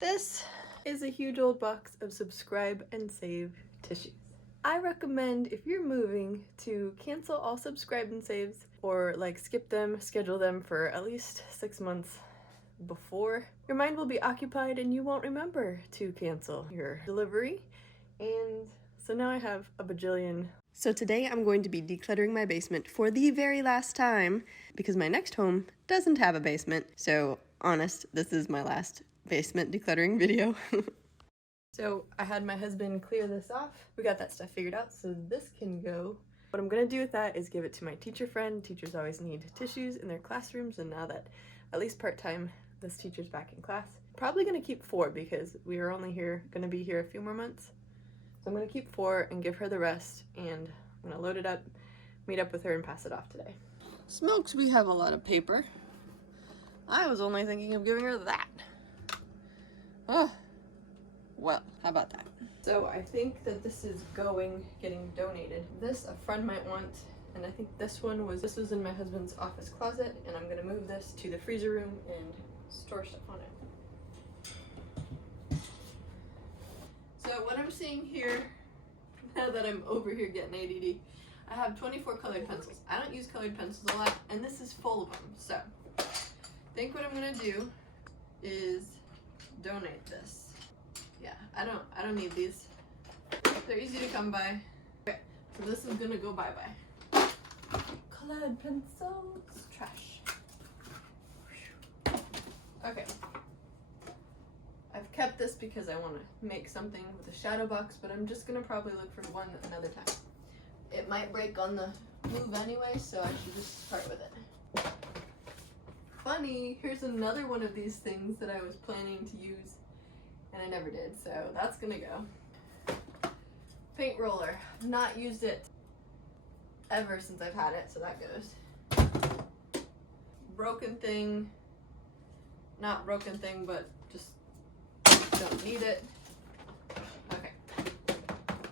This is a huge old box of subscribe and save tissues. I recommend if you're moving to cancel all subscribe and saves or like skip them, schedule them for at least 6 months before. Your mind will be occupied and you won't remember to cancel your delivery. And so now I have a bajillion. So today I'm going to be decluttering my basement for the very last time because my next home doesn't have a basement. So honest, this is my last basement decluttering video. So I had my husband clear this off. We got that stuff figured out, so this can go. What I'm gonna do with that is give it to my teacher friend. Teachers always need tissues in their classrooms, and now that, at least part-time, this teacher's back in class. Probably gonna keep 4 because we are only gonna be here a few more months. So I'm gonna keep 4 and give her the rest, and I'm gonna load it up, meet up with her, and pass it off today. Smokes, we have a lot of paper. I was only thinking of giving her that. Oh, well, how about that? So I think that this is getting donated. This a friend might want, and I think this was in my husband's office closet, and I'm gonna move this to the freezer room and store stuff on it. So what I'm seeing here, now that I'm over here getting ADD, I have 24 colored pencils. I don't use colored pencils a lot, and this is full of them. So I think what I'm gonna do is donate this. Yeah, I don't need these. They're easy to come by. Okay, so this is gonna go bye-bye. Colored pencils, trash. Okay. I've kept this because I want to make something with a shadow box, but I'm just gonna probably look for one another time. It might break on the move anyway, so I should just start with it. Funny, here's another one of these things that I was planning to use and I never did, so that's gonna go. Paint roller. Not used it ever since I've had it, so that goes. Broken thing. Not broken thing, but just don't need it. Okay.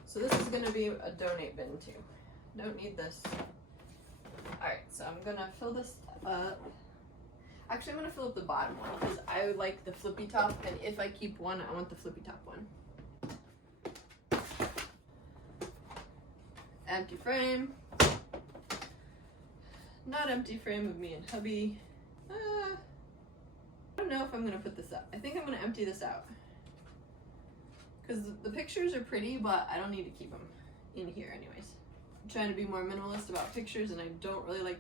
So this is gonna be a donate bin too. Don't need this. Alright, so I'm gonna fill this up. Actually, I'm gonna fill up the bottom one because I like the flippy top, and if I keep one, I want the flippy top one. Empty frame. Not empty frame of me and hubby. I don't know if I'm gonna put this up. I think I'm gonna empty this out because the pictures are pretty, but I don't need to keep them in here anyways. I'm trying to be more minimalist about pictures, and I don't really like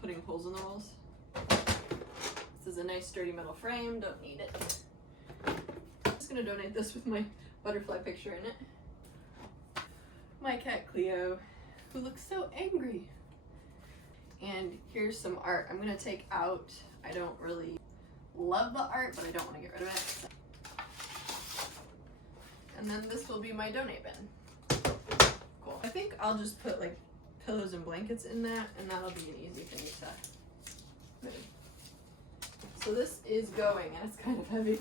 putting holes in the walls. This is a nice sturdy metal frame, don't need it. I'm just gonna donate this with my butterfly picture in it. My cat Cleo, who looks so angry. And here's some art I'm gonna take out. I don't really love the art, but I don't want to get rid of it. And then this will be my donate bin. Cool. I think I'll just put like pillows and blankets in that, and that'll be an easy thing to move. So this is going, and it's kind of heavy.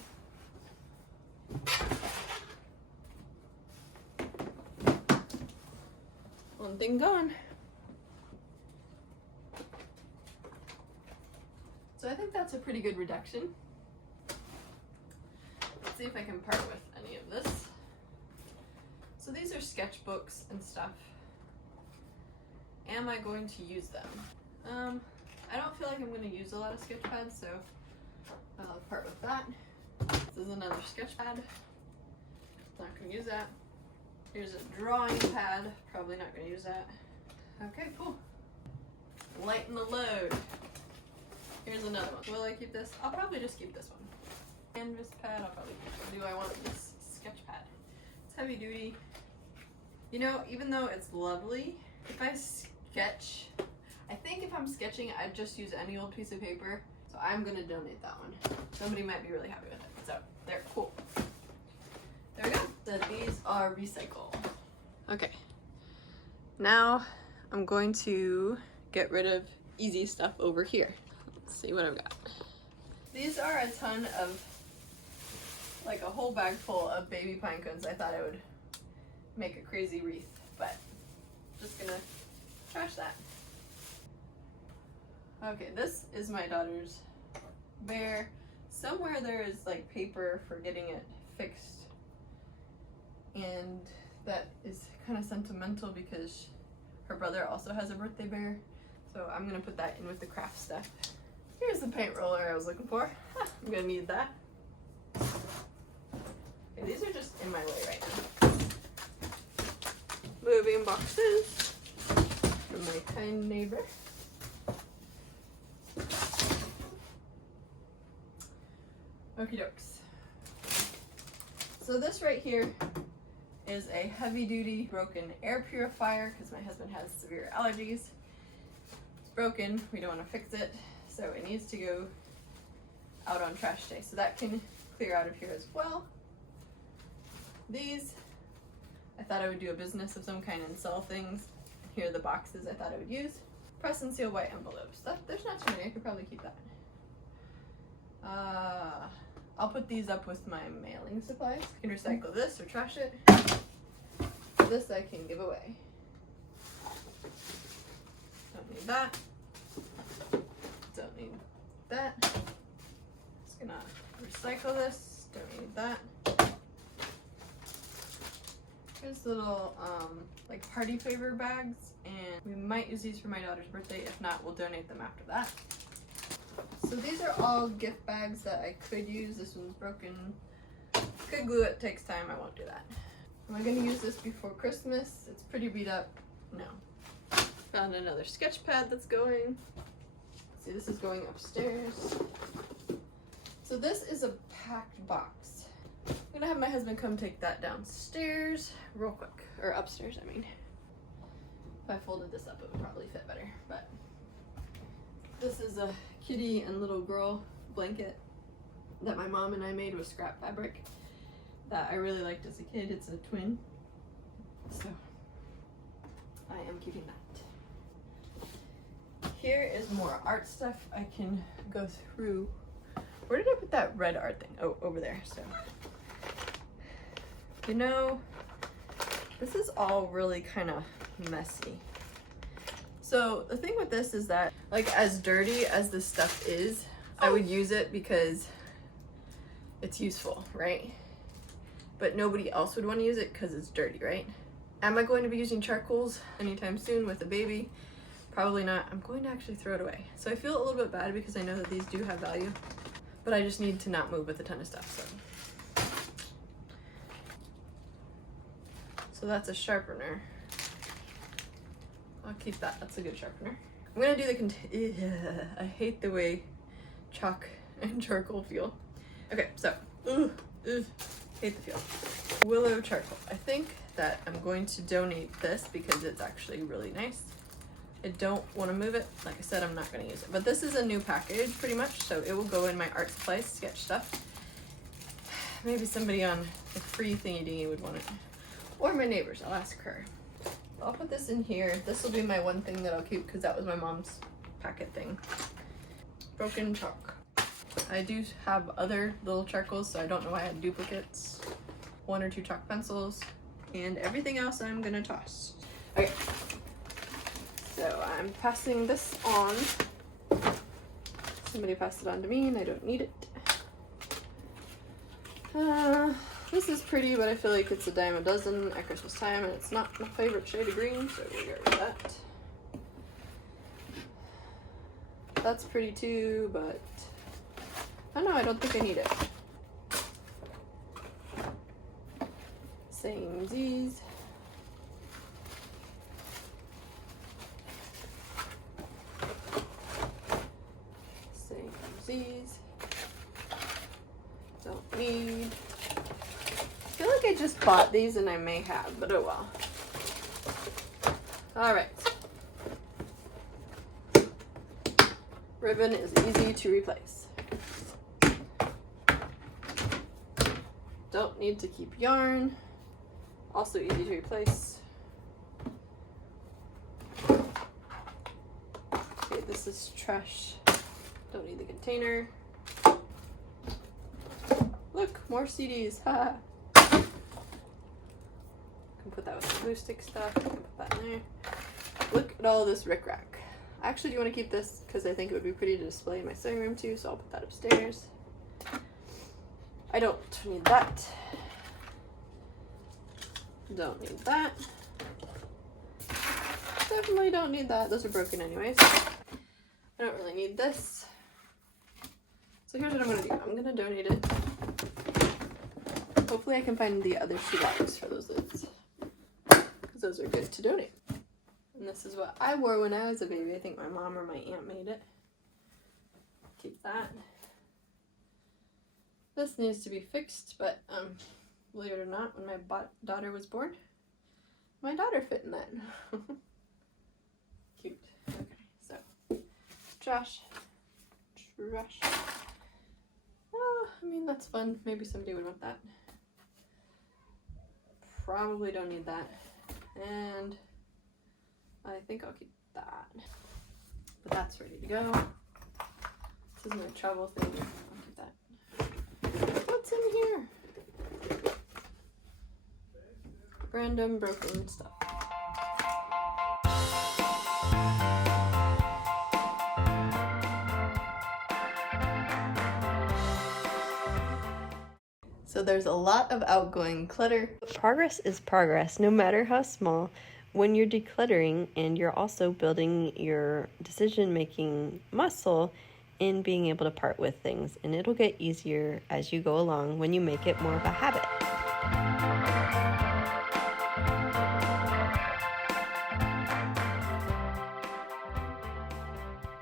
One thing gone. So I think that's a pretty good reduction. Let's see if I can part with any of this. So these are sketchbooks and stuff. Am I going to use them? I don't feel like I'm going to use a lot of sketch pads, so I'll part with that. This is another sketch pad. Not going to use that. Here's a drawing pad. Probably not going to use that. Okay, cool. Lighten the load. Here's another one. Will I keep this? I'll probably just keep this one. Canvas pad, I'll probably keep it. Do I want this sketch pad? It's heavy duty. You know, even though it's lovely, if I sketch, I think if I'm sketching, I'd just use any old piece of paper. So I'm gonna donate that one. Somebody might be really happy with it. So there, cool. There we go. So these are recycle. Okay. Now I'm going to get rid of easy stuff over here. Let's see what I've got. These are a ton of, like a whole bag full of baby pine cones. I thought I would make a crazy wreath, but just gonna trash that. Okay, this is my daughter's bear somewhere there is like paper for getting it fixed, and that is kind of sentimental because her brother also has a birthday bear, so I'm gonna put that in with the craft stuff. Here's the paint roller I was looking for. I'm gonna need that. Okay, these are just in my way right now. Moving boxes from my kind neighbor. Okie dokes. So this right here is a heavy-duty broken air purifier because my husband has severe allergies. It's broken, we don't want to fix it, so it needs to go out on trash day. So that can clear out of here as well. These, I thought I would do a business of some kind and sell things. Here are the boxes I thought I would use. Press and seal white envelopes. There's not too many, I could probably keep that. I'll put these up with my mailing supplies. I can recycle this or trash it. This I can give away. Don't need that. Don't need that. Just gonna recycle this. Don't need that. Here's little like party favor bags, and we might use these for my daughter's birthday. If not, we'll donate them after that. So these are all gift bags that I could use. This one's broken. Could glue it, takes time, I won't do that. Am I gonna use this before Christmas? It's pretty beat up. No. Found another sketch pad that's going. See, this is going upstairs. So this is a packed box. I'm gonna have my husband come take that downstairs real quick. Or upstairs, I mean. If I folded this up, it would probably fit better, but. This is a kitty and little girl blanket that my mom and I made with scrap fabric that I really liked as a kid. It's a twin, so I am keeping that. Here is more art stuff I can go through. Where did I put that red art thing? Oh, over there. So, you know, this is all really kind of messy. So the thing with this is that, like, as dirty as this stuff is, I would use it because it's useful, right? But nobody else would want to use it because it's dirty, right? Am I going to be using charcoals anytime soon with a baby? Probably not. I'm going to actually throw it away. So I feel a little bit bad because I know that these do have value, but I just need to not move with a ton of stuff. So that's a sharpener. I'll keep that. That's a good sharpener. I'm gonna do the I hate the way chalk and charcoal feel. Okay, so hate the feel. Willow charcoal. I think that I'm going to donate this because it's actually really nice. I don't want to move it. Like I said, I'm not going to use it. But this is a new package pretty much, so it will go in my art supplies sketch stuff. Maybe somebody on the free thingy dingy would want it. Or my neighbors. I'll ask her. I'll put this in here. This will be my one thing that I'll keep because that was my mom's packet thing. Broken chalk. I do have other little charcoals, so I don't know why I had duplicates. 1 or 2 chalk pencils, and everything else I'm gonna toss. Okay, so I'm passing this on. Somebody passed it on to me and I don't need it. This is pretty, but I feel like it's a dime a dozen at Christmas time, and it's not my favorite shade of green, so we'll get rid of that. That's pretty too, but I don't know, I don't think I need it. Same Z's. Same Z's. Don't need. I feel like I just bought these and I may have, but oh well. Alright. Ribbon is easy to replace. Don't need to keep yarn. Also easy to replace. Okay, this is trash. Don't need the container. Look, more CDs. Haha. Can put that with the glue stick stuff. I can put that in there. Look at all this rickrack. I actually do want to keep this because I think it would be pretty to display in my sewing room too, so I'll put that upstairs. I don't need that. Don't need that. Definitely don't need that. Those are broken anyways. I don't really need this. So here's what I'm gonna do. I'm gonna donate it. Hopefully I can find the other shoebox for those lids, because those are good to donate. And this is what I wore when I was a baby. I think my mom or my aunt made it. Keep that. This needs to be fixed, but believe it or not, when my daughter was born, my daughter fit in that. Cute. Okay, so trash. Oh, I mean, that's fun. Maybe somebody would want that. Probably don't need that. And I think I'll keep that. But that's ready to go. This is my travel thing. I'll keep that. What's in here? Random broken stuff. So there's a lot of outgoing clutter. Progress is progress, no matter how small. When you're decluttering, and you're also building your decision-making muscle in being able to part with things, and it'll get easier as you go along when you make it more of a habit.